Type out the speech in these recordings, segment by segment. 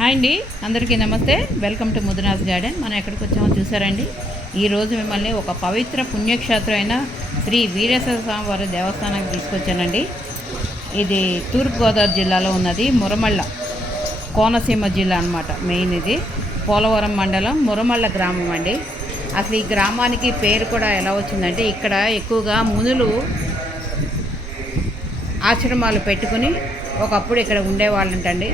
Hi అండి, అందరికీ నమస్తే. Welcome to Mudiraj garden. మనం ఎక్కడికి వచ్చామో చూసారండి. ఈరోజు మిమ్మల్ని ఒక పవిత్ర పుణ్యక్షేత్రం అయిన శ్రీ వీరేశ్వర స్వామి వారి దేవస్థానానికి తీసుకొచ్చానండి. ఇది తూర్పుగోదావరి జిల్లాలో ఉన్నది. మురమళ్ళ కోనసీమ జిల్లా అనమాట. మెయిన్ ఇది పోలవరం మండలం మురమళ్ళ గ్రామం అండి. అసలు ఈ గ్రామానికి పేరు కూడా ఎలా వచ్చిందంటే, ఇక్కడ ఎక్కువగా మునులు ఆశ్రమాలు పెట్టుకుని ఒకప్పుడు ఇక్కడ ఉండేవాళ్ళంటండి.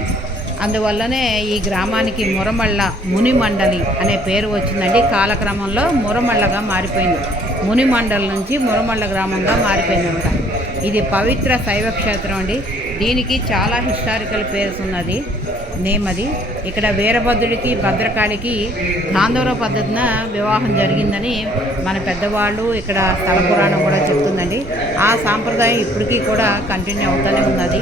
అందువల్లనే ఈ గ్రామానికి మురమళ్ళ ముని మండలి అనే పేరు వచ్చిందండి. కాలక్రమంలో మురమళ్ళగా మారిపోయింది. ముని మండలి నుంచి మురమళ్ళ గ్రామంగా మారిపోయింది. ఇది పవిత్ర శైవ క్షేత్రం అండి. దీనికి చాలా హిస్టారికల్ పేర్స్ ఉన్నది. నేమ్ అది. ఇక్కడ వీరభద్రుడికి భద్రకాళికి గాంధర్వ పద్ధతిన వివాహం జరిగిందని మన పెద్దవాళ్ళు ఇక్కడ స్థల పురాణం కూడా చెప్తుందండి. ఆ సాంప్రదాయం ఇప్పటికీ కూడా కంటిన్యూ అవుతూనే ఉన్నది.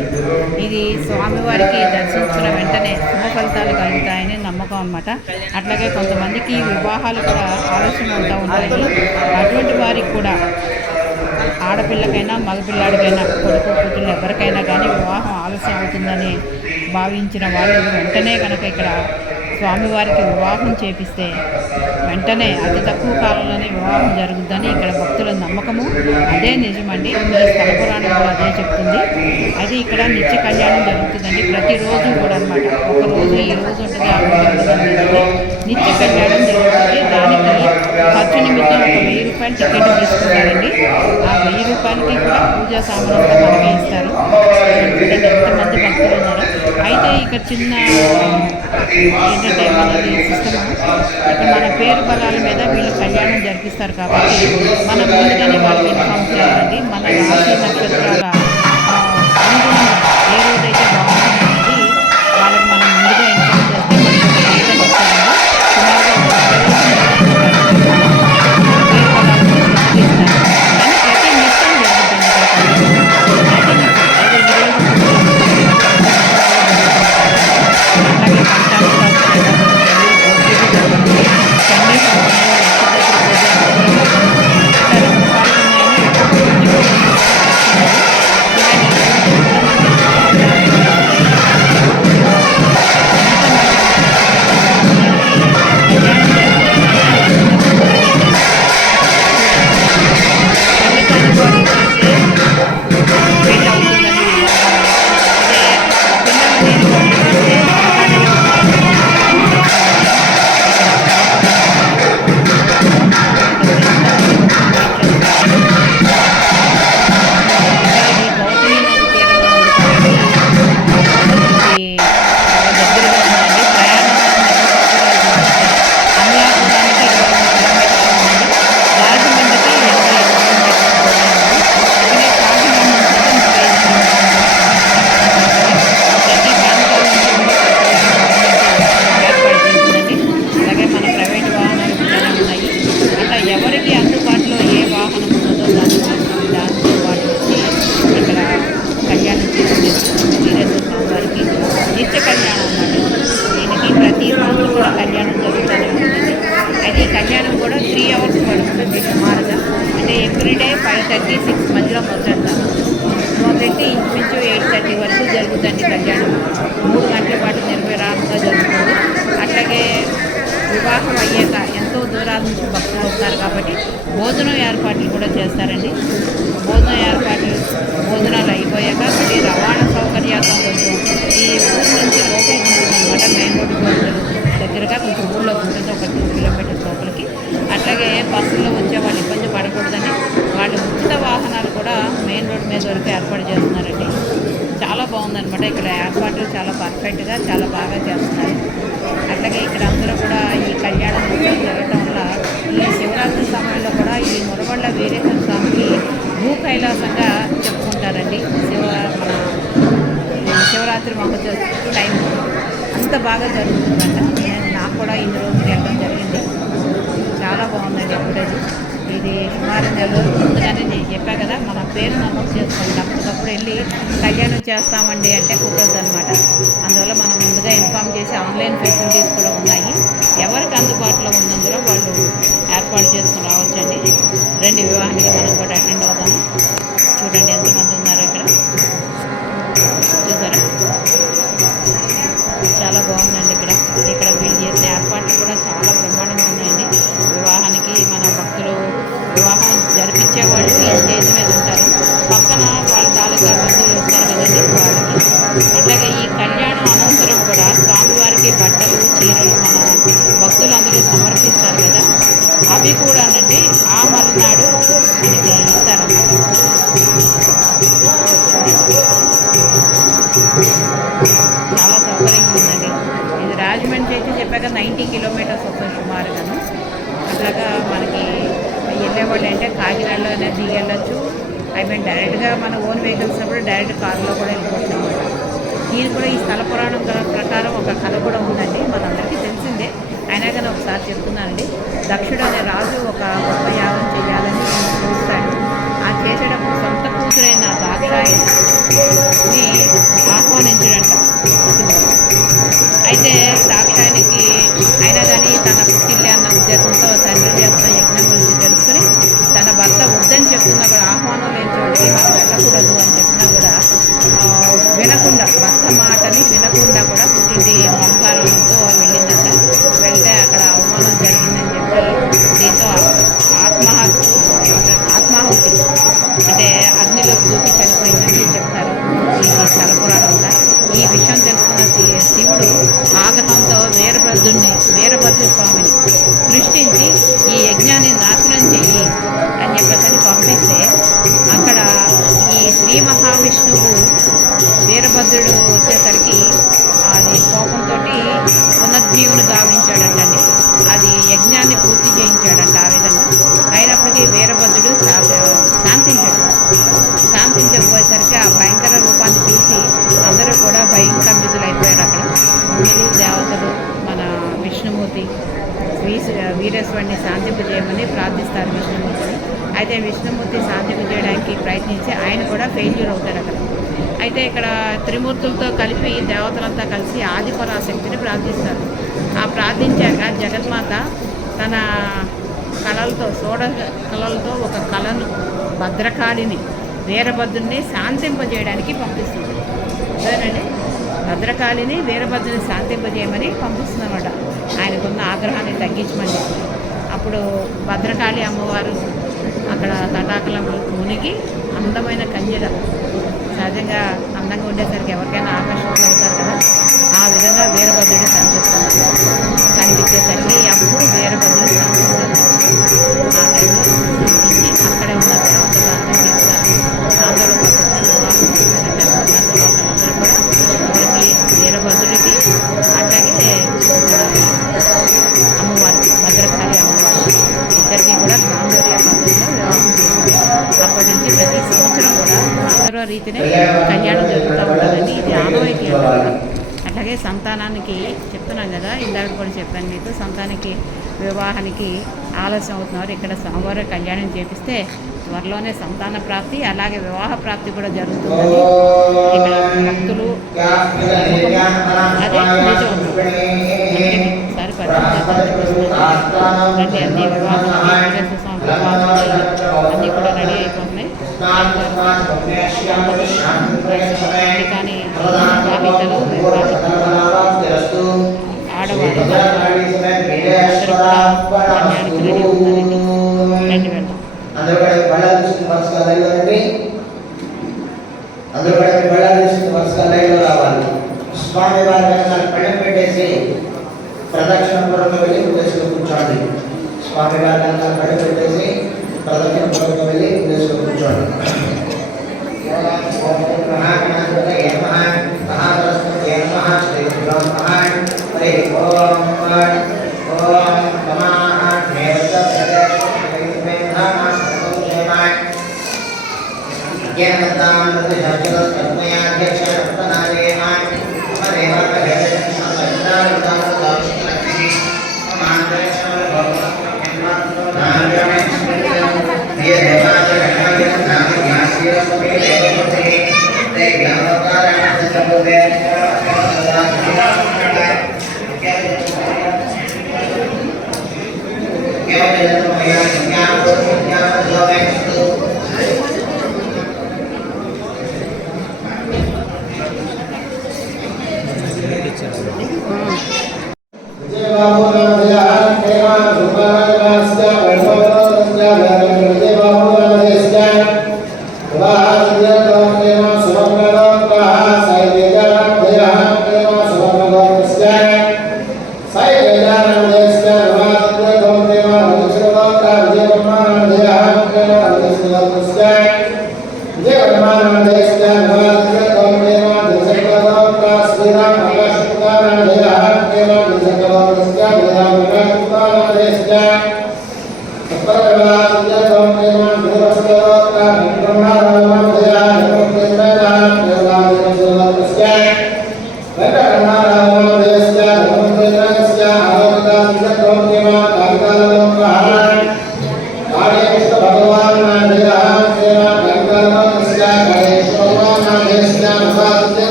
ఇది స్వామివారికి దర్శించుకున్న వెంటనే శుభ ఫలితాలు కలుగుతాయని నమ్మకం అన్నమాట. అట్లాగే కొంతమందికి వివాహాలు కూడా ఆలస్యం అవుతూ ఉంటాయి. అటువంటి వారికి కూడా ఆడపిల్లకైనా మగపిల్లాడికైనా కొడుకు కూతుళ్ళు ఎవరికైనా కానీ వివాహం ఆలస్యం అవుతుందని భావించిన వాళ్ళు వెంటనే కనుక ఇక్కడ స్వామివారికి వివాహం చేపిస్తే వెంటనే అతి తక్కువ కాలంలోనే వివాహం జరుగుద్దని ఇక్కడ భక్తుల నమ్మకము. అదే నిజమండి. ఈ స్థల పురాణం కూడా అదే చెప్తుంది. అయితే ఇక్కడ నిత్య కళ్యాణం జరుగుతుందండి. ప్రతిరోజు కూడా అనమాట. ఒకరోజు ఈ రోజు ఉంటుంది, ఆ రోజు ఉంటుంది. నిత్య కళ్యాణం జరుగుతుంది. దానికి ఖర్చు నిమిత్తం ఒక 1000 రూపాయలు టికెట్ తీసుకుంటారండి. ఆ 1000 రూపాయలకి కూడా పూజా సామాన్లు కూడా మనకే ఇస్తారు. చూడండి ఎంతమంది భక్తులు ఉన్నారు. అయితే ఇక్కడ చిన్న ఏంటంటే మనది సిస్టమ్, ఇక్కడ మన పేరు బలాల మీద వీళ్ళు కళ్యాణం జరిపిస్తారు కాబట్టి మనం ముందుగానే వాళ్ళకి ఇన్ఫార్మ్ చేయాలండి. మన రాశి నక్షత్రాల అనుగుణంగా ఏ రోజైతే బాగుంటుందనేది వాళ్ళకి మనం ముందుగా ఇన్ఫార్మ్ చేస్తే మనకి ఒక డేటా వస్తుందండి. సుమారుగా ప్రతి నిత్యం జరుగుతుంది కళ్యాణం జరుగుతూనే ఉంటుంది. అయితే ఈ కళ్యాణం కూడా 3 hours పడుతుందండి సుమారుగా. అంటే ఎవ్రీడే 5:30, 6 మధ్యలో మొదలెడతారు. మొదలెట్టి ఇంచుమించు 8:30 వరకు జరుగుతుంది కళ్యాణం. 3 గంటల పాటు నిర్విరామంగా జరుగుతుంది. అట్లాగే వివాహం అయ్యాక ఎంతో దూరాల నుంచి భక్తులు వస్తారు కాబట్టి భోజనం ఏర్పాట్లు కూడా చేస్తారండి. భోజనాలు అయిపోయాక మళ్ళీ రవాణా సౌకర్యార్థం కొంచెం ఈ ఊరు నుంచి లోపలికి ఉంటుందన్నమాట. మెయిన్ రోడ్డు దగ్గరగా కొంచెం ఊళ్ళో ఉంటుంది, ఒక 2 kilometers లోపలికి. అట్లాగే బస్సుల్లో వచ్చే వాళ్ళు ఇబ్బంది పడకూడదని వాళ్ళు ఉచిత వాహనాలు కూడా మెయిన్ రోడ్ మీద వరకు ఏర్పాటు చేస్తున్నారండి. చాలా బాగుందనమాట. ఇక్కడ ఏర్పాట్లు చాలా పర్ఫెక్ట్గా చాలా బాగా చేస్తున్నారు. అట్లాగే ఇక్కడ అందరూ కూడా ఈ కళ్యాణం జరగటం వల్ల ఈ శివరాత్రి సమయంలో కూడా ఈ మురమళ్ళ వీరేశ్వర స్వామికి భూ కైలాసంగా చెప్పుకుంటారండి. శివరాత్రి మహోత్సవ టైం అంత బాగా జరుగుతుందంట. నాకు కూడా ఇన్ని రోజులు వెళ్ళడం జరిగింది. చాలా బాగుందండి. ఎప్పుడైతే ఇది సుమారు నెల రోజులు ముందుగానే నేను చెప్పా కదా, మన పేరు నమోదు చేసుకోండి. అప్పటికప్పుడు వెళ్ళి కళ్యాణం చేస్తామండి అంటే కుదరదు అనమాట. అందువల్ల మనం ముందుగా ఇన్ఫామ్ చేసి ఆన్లైన్ ఫెసిలిటీస్ కూడా ఉన్నాయి. ఎవరికి అందుబాటులో ఉన్నందులో వాళ్ళు ఏర్పాటు చేసుకుని రావచ్చండి. రండి, వివాహానికి మనం కూడా అటెండ్ అవుదాము. చూడండి ఎంతమంది ఉన్నారు ఇక్కడ. చూసారా? చాలా చాలా బాగుందండి. ఇక్కడ వీళ్ళు చేసిన ఏర్పాట్లు కూడా చాలా బ్రహ్మాండంగా ఉన్నాయండి. వివాహానికి మన భక్తులు వివాహం జరిపించే వాళ్ళు ఈ స్టేజ్ మీద ఉంటారు, పక్కన వాళ్ళ తాలూకా బంధువులు వస్తారు కదండి వాళ్ళకి. అట్లాగే ఈ కళ్యాణం అనంతరం కూడా స్వామివారికి బట్టలు చీరలు మన భక్తులందరూ సమర్పిస్తారు కదా, అవి కూడా అండి ఆ మరునాడు మనకి ఇస్తారన్నమాట. చాలా సౌకర్యంగా ఉందండి. ఇది రాజమండ్రి అయితే చెప్పాక 90 కిలోమీటర్స్ వస్తుంది సుమారుగాను. అట్లాగా మనకి వెళ్ళేవాళ్ళు అంటే కాకినాడలోనే దిగి వెళ్ళచ్చు. డైరెక్ట్గా మన ఓన్ వెహికల్స్ అప్పుడు డైరెక్ట్ కారులో కూడా వెళ్ళిపోవచ్చు అనమాట. దీని కూడా ఈ స్థల పురాణం ప్రకారం ఒక కథ కూడా ఉందండి, మనందరికీ తెలిసిందే, అయినా కానీ ఒకసారి చెప్తున్నానండి. దక్షుడు అనే రాజు ఒక గొప్ప యాగం చేయాలని చూస్తాడు. ఆ చేసేటప్పుడు సొంత కూతురైన దాక్షాయిని ఆహ్వానించడంట. అయితే దాక్షాయనికి అయినా కానీ తన పుట్టిల్లే అన్న ఉద్దేశంతో తండ్రి చేస్తున్న యజ్ఞం గురించి తెలుసుకుని తన భర్త వద్దని చెప్తున్నా కూడా, ఆహ్వానం లేని చోటికి మనం వెళ్ళకూడదు అని చెప్పినా కూడా వినకుండా, భర్త మాటని వినకుండా కూడా పుట్టింటి మమకారంతో వెళ్ళిందంట. వెళ్తే అక్కడ అవమానం జరిగిందని చెప్పి దీంతో ఆత్మాహుతి అంటే అగ్నిలోకి దూకి చనిపోయిందని చెప్తారు ఈ స్థల పురాణంగా. ఈ విషయం తెలుసుకున్న శివుడు ఆగ్రహంతో వీరభద్ర స్వామిని సృష్టించి ఈ యజ్ఞాన్ని నాశనం చెయ్యి అని చెప్పేసి పంపిస్తే, అక్కడ ఈ శ్రీ మహావిష్ణువు వీరభద్రుడు వచ్చేసరికి అది కోపంతో పునర్జీవుని గావించాడంటండి. అది యజ్ఞాన్ని పూర్తి చేయించాడంట. ఆ విధంగా అయినప్పటికీ వీరభద్రుడు శాంతించకపోయేసరికి ఆ భయంకర రూపాన్ని చూసి అందరూ కూడా భయంకంపితులు అయిపోయారు. అక్కడ మునులు దేవతలు మన విష్ణుమూర్తి వీరేశ్వరుని శాంతింపజేయమని ప్రార్థిస్తారు విష్ణుమూర్తిని. అయితే విష్ణుమూర్తి శాంతింపజేయడానికి ప్రయత్నించి ఆయన కూడా ఫెయిల్యూర్ అవుతాడు అక్కడ. అయితే ఇక్కడ త్రిమూర్తులతో కలిపి దేవతలంతా కలిసి ఆదిపరాశక్తిని ప్రార్థిస్తారు. ఆ ప్రార్థించాక జగన్మాత తన కళలతో కళలతో ఒక కళను భద్రకాళిని వీరభద్రుని శాంతింపజేయడానికి పంపిస్తుంది. అదేనండి, భద్రకాళిని వీరభద్రుని శాంతింపజేయమని పంపిస్తుందన్నమాట, ఆయనకున్న ఆగ్రహాన్ని తగ్గించమని. అప్పుడు భద్రకాళి అమ్మవారు అక్కడ తటాకల మునిగి అందమైన కన్యల, సహజంగా అందంగా ఉండేసరికి ఎవరికైనా ఆకర్షితులు అవుతారు కదా, ఆ విధంగా వీరభద్రుడు కనిపించేసరికి అప్పుడు వీరభద్రుడు శాంతిస్తారు. ఆ టైంలో శాంతించి అక్కడే ఉన్న దేవతలు అందరికీ కూడా ఆందోళన పద్ధతిలో వివాహం చేస్తారంటే దేవతలందరూ కూడా ఎవరికి వీరభద్రుడికి అట్లాగే అమ్మవారికి భద్రకాళి అమ్మవారికి ఇద్దరికి కూడా గాంధర్య పద్ధతిలో వివాహం చేసింది. అప్పటి నుంచి ప్రతి సంవత్సరం కూడా గాంధర్వ రీతినే కళ్యాణం జరుగుతూ ఉంటుందండి. ఇది ఆనవాయితీ అన్నమాట. అట్లాగే సంతానానికి చెప్తున్నాం కదా, ఇందాక కూడా చెప్పాను మీకు, సంతానానికి వివాహానికి ఆలస్యం అవుతున్నారు. ఇక్కడ స్వామివారి కళ్యాణం చేపిస్తే త్వరలోనే సంతాన ప్రాప్తి అలాగే వివాహ ప్రాప్తి కూడా జరుగుతుందని ఇక్కడ భక్తులు అదే నిజం. ఒకసారి పరిచయం అన్ని వివాహం అన్నీ కూడా రెడీ అయిపోతున్నాయి. కానీ వివాహితలు ఆడవాళ్ళు కళ్యాణానికి రెడీ అవుతారండి. రండి వెళ్దాం. అందరూ వరుసగా లైన్లో రావాలి. స్వామి వారి వెనకాల పెళ్ళం పెట్టేసి ప్రదక్షిణ పూర్వక వెళ్ళి ఉద్దేశంలో కూర్చోండి. స్వామి వారి వెనకాల పెళ్ళం పెట్టేసి ప్రదక్షిణ పూర్వక వెళ్ళి ఉద్దేశంలో కూర్చోండి. వచ్చేస్తుంది. విజయబాబు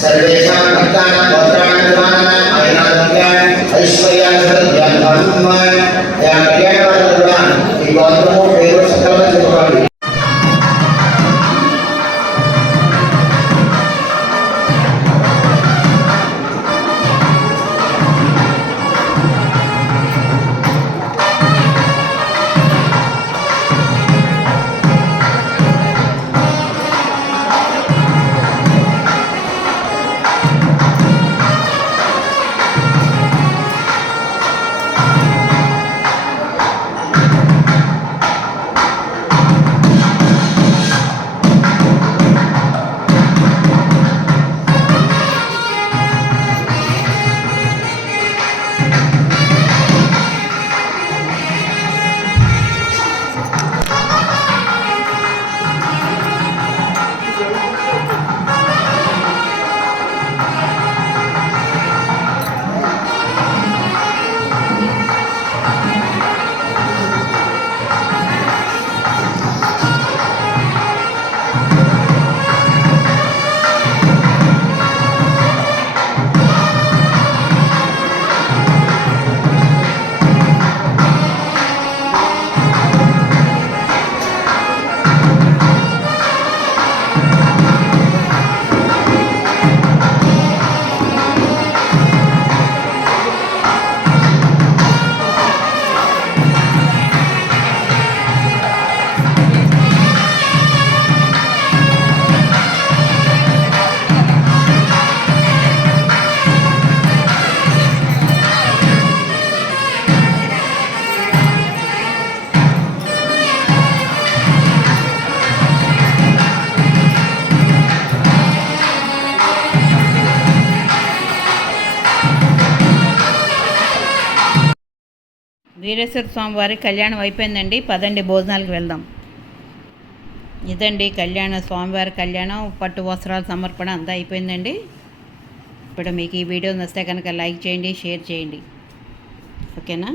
सर्वेषां भक्तानां गोत्राणां जनानां आयुरारोग्यान् ऐश्वर्यान् समृद्ध्यान् धर्मान् या कल्याणवान् ఈ గోత్రము పేరు సకలంగా చెప్పుకోవాలి. వీరేశ్వర స్వామి వారి కళ్యాణం అయిపోయిందండి. పదండి భోజనాలకు వెళ్దాం. ఇదండి కళ్యాణం, స్వామివారి కళ్యాణం, పట్టు వస్త్రాల సమర్పణ అంతా అయిపోయిందండి. ఇప్పుడు మీకు ఈ వీడియో నచ్చితే కనుక లైక్ చేయండి, షేర్ చేయండి. ఓకేనా?